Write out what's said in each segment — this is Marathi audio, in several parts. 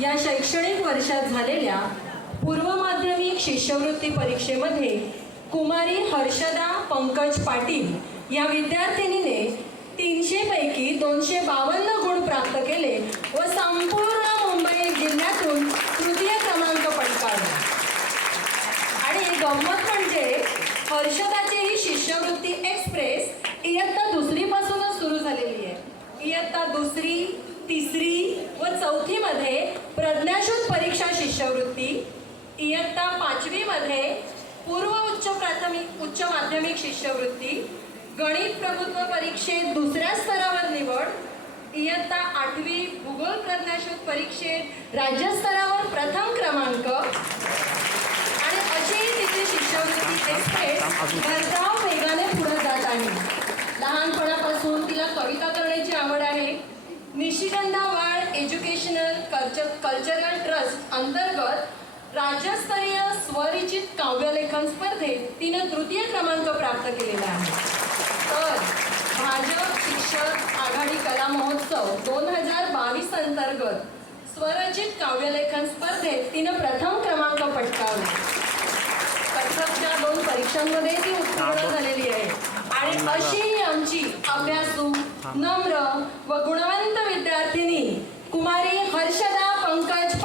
या शैक्षणिक वर्षात झालेल्या पूर्व माध्यमिक शिष्यवृत्ती परीक्षेमध्ये कुमारी हर्षदा पंकज पाटील या विद्यार्थिनीने तीनशे पैकी दोनशे बावन्न गुण प्राप्त केले व संपूर्ण मुंबई जिल्ह्यातून तृतीय क्रमांक पटकावला. आणि गंमत म्हणजे हर्षदाची ही शिष्यवृत्ती एक्सप्रेस इयत्ता दुसरीपासूनच सुरू झालेली आहे. इयत्ता दुसरी तिसरी व चौथीमध्ये प्रज्ञाशोध परीक्षा शिष्यवृत्ती. इयत्ता पाचवीमध्ये पूर्व उच्च प्राथमिक उच्च माध्यमिक शिष्यवृत्ती. गणित प्रभुत्व परीक्षेत दुसऱ्या स्तरावर निवड. इयत्ता आठवी भूगोल प्रज्ञाशोध परीक्षेत राज्यस्तरावर प्रथम क्रमांक. आणि अशी तिची शिष्यवृत्ती एक्सप्रेस भरधाव वेगाने निशिगंधा वाड एज्युकेशनल कल्चर कल्चरल ट्रस्ट अंतर्गत राज्यस्तरीय स्वरचित काव्यलेखन स्पर्धेत तिने तृतीय क्रमांक प्राप्त केलेला आहे. तर भाजप शिक्षक आघाडी कला महोत्सव दोन हजार बावीस अंतर्गत स्वरचित काव्यलेखन स्पर्धेत तिनं प्रथम क्रमांक पटकावला. कथकच्या दोन परीक्षांमध्ये ती उत्तीर्ण झालेली आहे. आणि अशी आमची अभ्यासू नम्र व गुणवंत विद्यार्थिनी कुमारी हर्षदा पंकज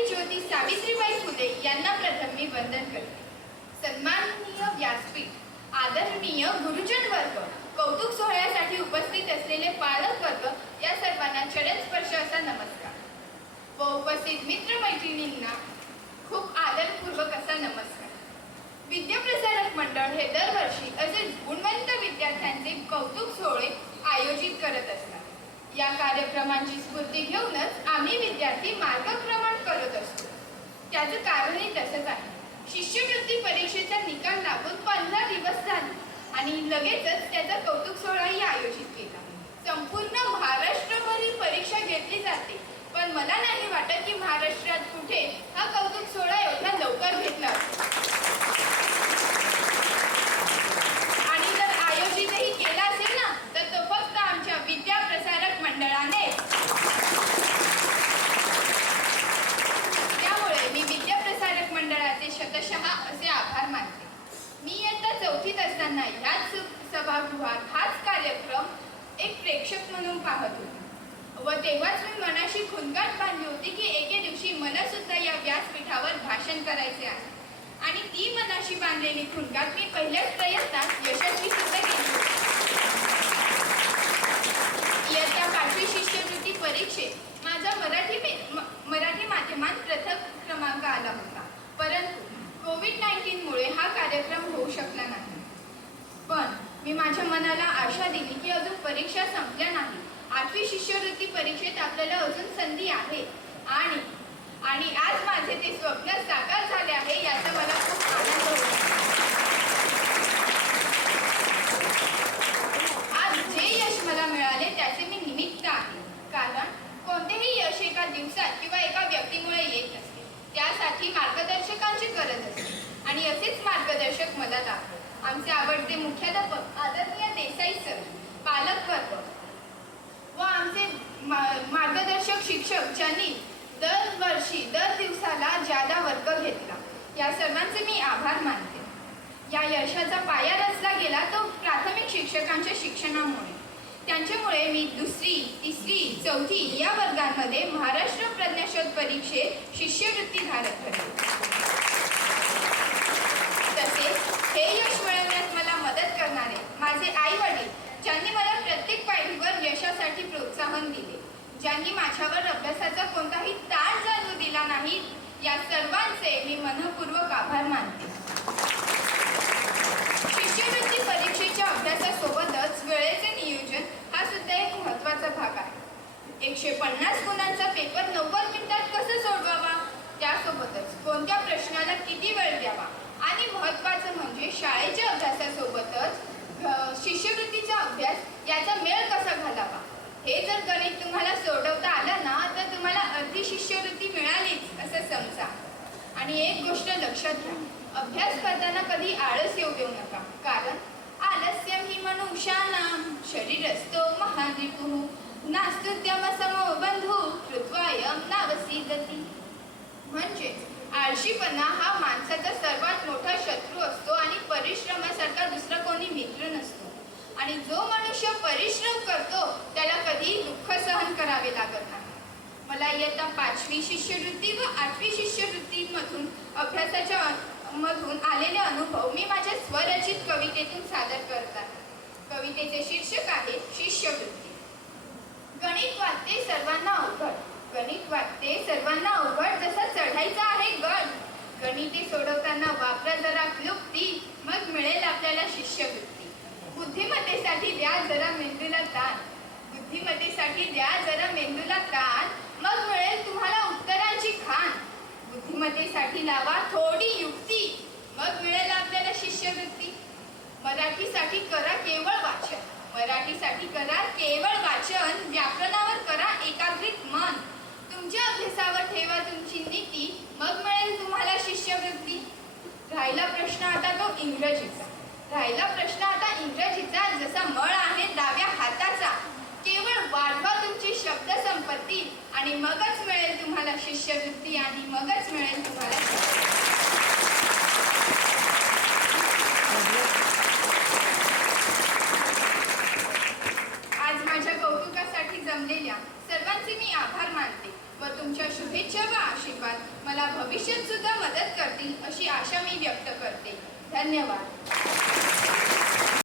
क्रांती ज्योती सावित्रीबाई फुले यांना प्रथम मी वंदन करते. सन्माननीय व्यासपीठ आदरणीय गुरुजन वर्ग कौतुक सोहळ्यासाठी उपस्थित असलेले पालक वर्ग या सर्वांना चरण स्पर्श असा नमस्कार. व उपस्थित मित्रमैत्रिणींना खूप आदरपूर्वक असा नमस्कार. विद्याप्रसारक मंडळ हे दरवर्षी असे गुणवंत विद्यार्थ्यांचे कौतुक सोहळे आयोजित करत असतात. या कार्यक्रमांची स्फूर्ती घेऊनच आम्ही विद्यार्थी मार्ग त्याचं कारणही तसंच आहे. शिष्यवृत्ती परीक्षेचा निकाल लागून पंधरा दिवस झाले आणि लगेचच त्याचा कौतुक सोहळाही आयोजित केला. संपूर्ण महाराष्ट्रभर ही परीक्षा घेतली जाते. पण मला नाही वाटत की महाराष्ट्रात कुठे हा कौतुक सोहळा एवढा लवकर घेतला असेल. आणि जर आयोजितही केला असेल ना तर तो फक्त आमच्या विद्या प्रसारक मंडळाने त्यामुळे मी विद्या प्रसारक मंडळाचे शतशः असे आभार मानते मी इयत्ता चौथीत असताना याच सभागृहात हाच कार्यक्रम एक प्रेक्षक म्हणून पाहत होते. व तेव्हाच मी मनाशी खुनगाट बांधली होती की एके दिवशी मला सुद्धा या व्यासपीठावर भाषण करायचे आहे. आणि ती मनाशी बांधलेली खुनगाट मी पहिल्याच प्रयत्नात यशस्वी सुद्धा केली होती. इयत्ता पाचवी शिष्यवृत्ती परीक्षेत माझा मराठी मे- म- मराठी माध्यमात प्रथम क्रमांक आला होता परंतु कोविड नाईन्टीनमुळे हा कार्यक्रम होऊ शकला नाही पण मी माझ्या मनाला आशा दिली की अजून परीक्षा संपल्या नाही. आठवी शिष्यवृत्ती परीक्षेत आपल्याला अजून संधी आहे. आणि आणि आज माझे ते स्वप्न साकार झाले आहे याचा मला खूप आनंद होतो. आज जे यश मला मिळाले त्याचे मी निमित्त आहे. कारण कोणतेही यश एका दिवसात किंवा एका व्यक्तीमुळे येत नसते त्यासाठी मार्गदर्शकांची गरज असते. आणि असेच मार्गदर्शक मला लाभले आमचे आवडते मुख्याध्यापक आदरणीय देसाई सर पालक वर्ग व आमचे मा- मार्गदर्शक शिक्षक ज्यांनी दरवर्षी दर दिवसाला ज्यादा वर्ग घेतला या सर्वांचे मी आभार मानते. या यशाचा पाया रचला गेला तो प्राथमिक शिक्षकांच्या शिक्षणामुळे. त्यांच्यामुळे मी दुसरी तिसरी चौथी या वर्गांमध्ये महाराष्ट्र प्रज्ञाशोध परीक्षेत शिष्यवृत्ती धारक ठरले तसेच हे यश मिळवण्यात मला मदत करणारे माझे आई वडील ज्यांनी मला प्रत्येक पायरीवर यशासाठी प्रोत्साहन दिले ज्यांनी माझ्यावर अभ्यासाचा कोणताही ताण जाणू दिला नाही या सर्वांचे मी मनपूर्वक आभार मानते. शिष्यवृत्ती परीक्षेच्या अभ्यासासोबतच वेळेचे नियोजन हा सुद्धा एक महत्त्वाचा भाग आहे. एकशे पन्नास गुणांचा पेपर नव्वद मिनिटात कसं सोडवावा? त्यासोबतच कोणत्या प्रश्नाला किती वेळ द्यावा? आणि महत्त्वाचं म्हणजे शाळेच्या अभ्यासासोबतच शिष्यवृत्तीचा अभ्यास याचा मेळ कसा घालावा? हे जर गणित तुम्हाला सोडवता आलं ना तर तुम्हाला अर्धी शिष्यवृत्ती मिळालीच असं समजा. आणि एक गोष्ट लक्षात घ्या अभ्यास करताना कधी आळस येऊ देऊ नका. कारण आलस्यम ही मनुष्यानाम शरीर असतो महान रिपुः नास्तुत्यम बंधू कृत्वायम नावसी गती म्हणजे आळशीपणा हा माणसाचा सर्वात मोठा शत्रू असतो आणि करावे लागत आहे मला इयत्ता पाचवी शिष्यवृत्ती व आठवी शिष्यवृत्तीमधून अभ्यासाच्या मधून आलेले अनुभव मी माझ्या स्वरचित कवितेतून सादर करत आहे. कवितेचे शीर्षक आहे शिष्यवृत्ती. गणित वाटते सर्वांना अवघड. गणित वाटते सर्वांना अवघड. जसा चढायचा आहे गण. गणिते सोडवताना वापरा जरा क्लुप्ती. मग मिळेल आपल्याला शिष्यवृत्ती. बुद्धिमत्तेसाठी द्या जरा मेंदूला दान. बुद्धिमत्तेसाठी द्या जरा मेंदूला ताण मग मिळेल तुम्हाला उत्तरांची खाण. बुद्धिमत्तेसाठी लावा थोडी युक्ती मग मिळेल आपल्याला शिष्यवृत्ती. मराठीसाठी करा केवळ वाचन मराठीसाठी करा केवळ वाचन व्याकरणावर करा एकाग्रित मन. तुमच्या अभ्यासावर ठेवा तुमची नीती मग मिळेल तुम्हाला शिष्यवृत्ती. राहिला प्रश्न आता तो इंग्रजीचा. राहिला प्रश्न आता इंग्रजीचा जसा मळ आहे डाव्या हाताचा. वाढवा तुमची शब्द संपत्ती आणि मगच मिळेल तुम्हाला शिष्यवृत्ती आणि मगच मिळेल तुम्हाला आज माझ्या कौतुकासाठी जमलेल्या सर्वांचे मी आभार मानते व तुमच्या शुभेच्छा व आशीर्वाद मला भविष्यात सुद्धा मदत करतील अशी आशा मी व्यक्त करते. धन्यवाद.